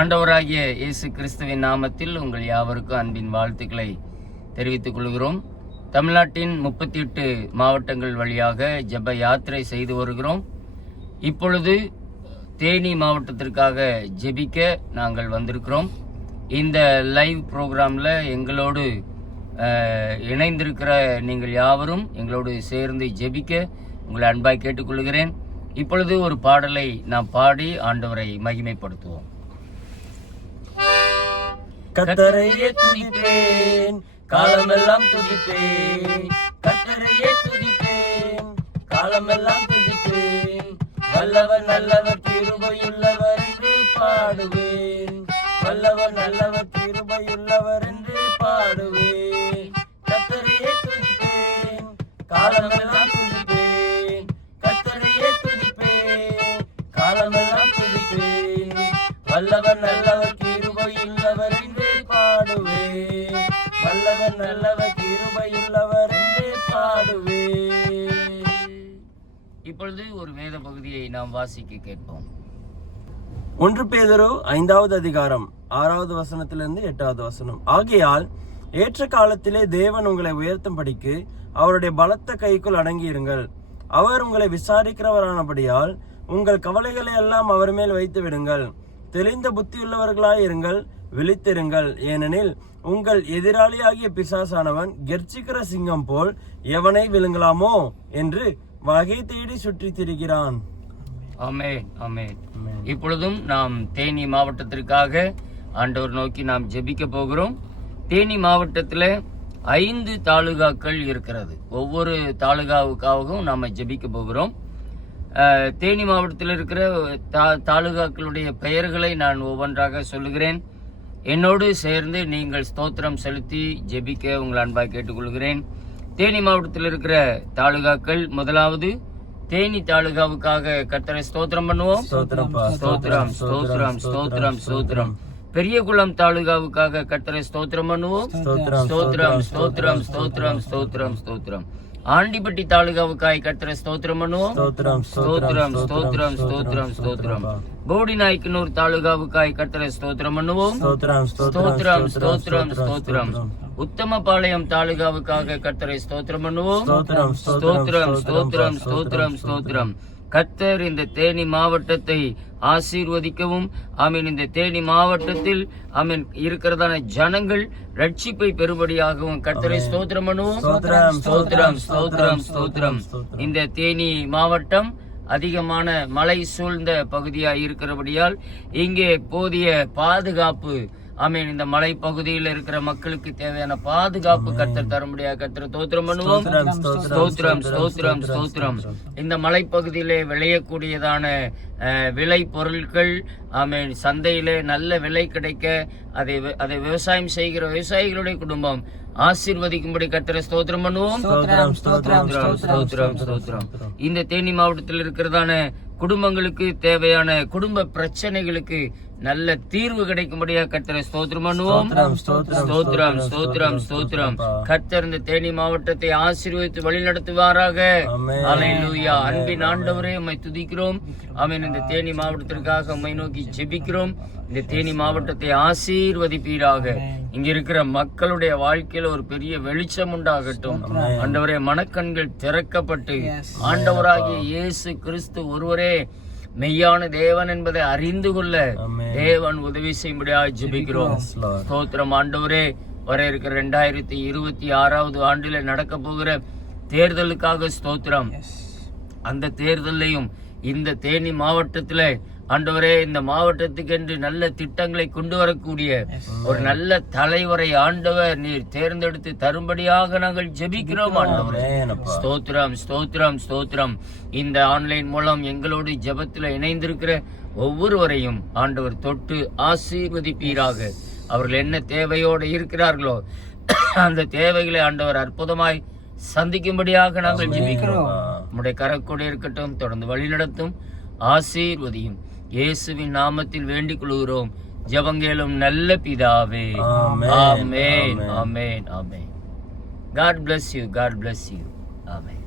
ஆண்டவராகிய இயேசு கிறிஸ்துவின் நாமத்தில் உங்கள் யாவருக்கும் அன்பின் வாழ்த்துக்களை தெரிவித்துக் கொள்கிறோம். தமிழ்நாட்டின் 38 மாவட்டங்கள் வழியாக ஜெப யாத்திரை செய்து வருகிறோம். இப்பொழுது தேனி மாவட்டத்திற்காக ஜெபிக்க நாங்கள் வந்திருக்கிறோம். இந்த லைவ் ப்ரோக்ராமில் எங்களோடு இணைந்திருக்கிற நீங்கள் யாவரும் எங்களோடு சேர்ந்து ஜெபிக்க உங்களை அன்பாய் கேட்டுக்கொள்கிறேன். இப்பொழுது ஒரு பாடலை நாம் பாடி ஆண்டவரை மகிமைப்படுத்துவோம். கர்த்தரையே துதிப்பேன், காலமெல்லாம் துதிப்பேன். கர்த்தரையே துதிப்பேன், காலமெல்லாம் துதிப்பேன். வல்லவர் நல்லவர் கிருபையுள்ளவர் என்று பாடுவேன். வல்லவர் நல்லவர் கிருபையுள்ளவர் என்று பாடுவேன். கர்த்தரையே துதிப்பேன், காலமெல்லாம் துதிப்பேன். கர்த்தரையே துதிப்பேன், காலமெல்லாம் துதிப்பேன். வல்லவர் நல்லவர் கிருபையுள்ளவர் என்று பாடுவேன். வல்லவர் நல்லவர் கிருபையுள்ளவர் என்று பாடுவேன். இப்பொழுது ஒரு வேத பகுதியை நாம் வாசிக்க கேட்போம். 1 பேதுரு 5வது அதிகாரம் 6வது வசனத்திலிருந்து 8வது வசனம். ஆகையால் ஏற்ற காலத்திலே தேவன் உங்களை உயர்த்தும்படிக்கு அவருடைய பலத்த கைக்குள் அடங்கியிருங்கள். அவர் உங்களை விசாரிக்கிறவரானபடியால் உங்கள் கவலைகளை எல்லாம் அவர் மேல் வைத்து விடுங்கள். தெளிந்த புத்தியுள்ளவர்களாய் இருங்கள், விழித்திருங்கள். ஏனெனில் உங்கள் எதிராளியாகிய பிசாசானவன் கெர்ச்சிக்கிற சிங்கம் போல் எவனை விழுங்கலாமோ என்று வகை தேடி சுற்றி திரிகிறான். ஆமென், ஆமென். இப்பொழுதும் நாம் தேனி மாவட்டத்திற்காக ஆண்டவர் நோக்கி நாம் ஜெபிக்க போகிறோம். தேனி மாவட்டத்தில் 5 தாலுகாக்கள் இருக்கிறது. ஒவ்வொரு தாலுகாவுக்காகவும் நாம் ஜெபிக்க போகிறோம். தேனி மாவட்டத்தில் இருக்கிற தாலுகாக்களுடைய பெயர்களை நான் ஒவ்வொன்றாக சொல்லுகிறேன். என்னோடு சேர்ந்து நீங்கள் ஸ்தோத்திரம் செலுத்தி ஜெபிக்க உங்கள் அன்பாய் கேட்டுக்கொள்கிறேன். தேனி மாவட்டத்தில் இருக்கிற தாலுகாக்கள், முதலாவது தேனி தாலுகாவுக்காக கர்த்தரை ஸ்தோத்திரம் பண்ணுவோம். ஸ்தோத்திரம் ஸ்தோத்திரம் ஸ்தோத்திரம் ஸ்தோத்திரம். பெரியகுளம் தாலுகாவுக்காக கர்த்தரை ஸ்தோத்திரம் பண்ணுவோம். ஸ்தோத்திரம் ஸ்தோத்திரம் ஸ்தோத்திரம் ஸ்தோத்திரம் ஸ்தோத்திரம். ஆண்டிப்பட்டி தாலுகாவுக்காய் கர்த்தரை ஸ்தோத்திரம் பண்ணுவோம். ஸ்தோத்திரம் ஸ்தோத்திரம் ஸ்தோத்திரம் ஸ்தோத்திரம். போடி நாய்க்கனூர் தாலுகாவுக்காய் கர்த்தரை ஸ்தோத்திரம் பண்ணுவோம். ஸ்தோத்திரம் ஸ்தோத்திரம் ஸ்தோத்திரம். உத்தமபாளையம் தாலுகாவுக்காக கர்த்தரை ஸ்தோத்திரம் பண்ணுவோம். ஸ்தோத்திரம் ஸ்தோத்திரம் ஸ்தோத்திரம் ஸ்தோத்திரம். கர்த்தர் இந்த தேனி மாவட்டத்தை ஆசீர்வதிக்கவும், ஆமீன், இந்த தேனி மாவட்டத்தில் ஆமீன் இருக்கிறதான ஜனங்கள் ரட்சிப்பை பெறும்படியாகவும் கர்த்தரை ஸ்தோத்திரம் பண்ணுவோம். ஸ்தோத்திரம் ஸ்தோத்திரம் ஸ்தோத்திரம். இந்த தேனி மாவட்டம் அதிகமான மலை சூழ்ந்த பகுதியாக இருக்கிறபடியால் இங்கே போதிய பாதுகாப்பு, ஆமீன், இந்த மலை பகுதியில் இருக்கிற மக்களுக்கு தேவையான பாதுகாப்பு கர்த்தர் தரும்படியாக கர்த்தரை ஸ்தோத்திரம் பண்ணுவோம். ஸ்தோத்திரம் ஸ்தோத்திரம் ஸ்தோத்திரம். இந்த மலைப்பகுதியிலே விளையக்கூடியதான விளை பொருட்கள், ஆமீன், சந்தையிலே நல்ல விலை கிடைக்க அதை விவசாயம் செய்கிற விவசாயிகளுடைய குடும்பம் ஆசீர்வதிக்கும்படி கர்த்தரை ஸ்தோத்திரம் பண்ணுவோம். ஸ்தோத்திரம் ஸ்தோத்திரம். இந்த தேனி மாவட்டத்தில் இருக்கிறதான குடும்பங்களுக்கு தேவையான குடும்ப பிரச்சனைகளுக்கு நல்ல தீர்வு கிடைக்கும்படியாக கர்த்தரை ஸ்தோத்திரம் பண்ணுவோம். ஸ்தோத்திரம் ஸ்தோத்திரம் ஸ்தோத்திரம். கர்த்தர் இந்த தேனி மாவட்டத்தை ஆசீர்வதித்து வழிநடத்துவாராக. அல்லேலூயா. அன்பின் ஆண்டவரே, உம்மை துதிக்கிறோம். ஆமென். இந்த தேனி மாவட்டத்திற்காக உம்மை நோக்கி ஜெபிக்கிறோம். இந்த தேனி மாவட்டத்தை ஆசீர்வதிப்பீராக. இங்க இருக்கிற மக்களுடைய வாழ்க்கையில ஒரு பெரிய வெளிச்சம் உண்டாகட்டும். ஆண்டவரே, மனக்கண்கள் திறக்கப்பட்டு ஆண்டவராகிய இயேசு கிறிஸ்து ஒருவரே மெய்யான தேவன் என்பதை அறிந்து கொள்ள தேவன் உதவி செய்யும்படியாக ஜெபிக்கிறோம். ஸ்தோத்திரம் ஆண்டவரே. வர இருக்கிற 2026வது ஆண்டில நடக்க போகிற தேர்தலுக்காக ஸ்தோத்திரம். அந்த தேர்தலையும் இந்த தேனி மாவட்டத்துல ஆண்டவரே, இந்த மாவட்டத்துக்கு என்று நல்ல திட்டங்களை கொண்டு வரக்கூடிய ஒரு நல்ல தலைவரை ஆண்டவர் நீர் தேர்ந்தெடுத்து தரும்படியாக நாங்கள் ஜெபிக்கிறோம். ஆண்டவரே, ஸ்தோத்திரம் ஸ்தோத்திரம் ஸ்தோத்திரம். இந்த ஆன்லைன் மூலம் எங்களோடு ஜெபத்தில் இணைந்திருக்கிற ஒவ்வொருவரையும் ஆண்டவர் தொட்டு ஆசீர்வதிப்பீராக. அவர்கள் என்ன தேவையோடு இருக்கிறார்களோ அந்த தேவைகளை ஆண்டவர் அற்புதமாய் சந்திக்கும்படியாக நாங்கள் ஜெபிக்கிறோம். நம்முடைய கரக்கூட இருக்கட்டும், தொடர்ந்து வழி நடத்தும், ஆசீர்வதியும். இயேசுவின் நாமத்தில் வேண்டிக் கொள்கிறோம் ஜெபங்கேளும் நல்ல பிதாவே. ஆமென் ஆமென் ஆமென். God bless you. God bless you. Amen.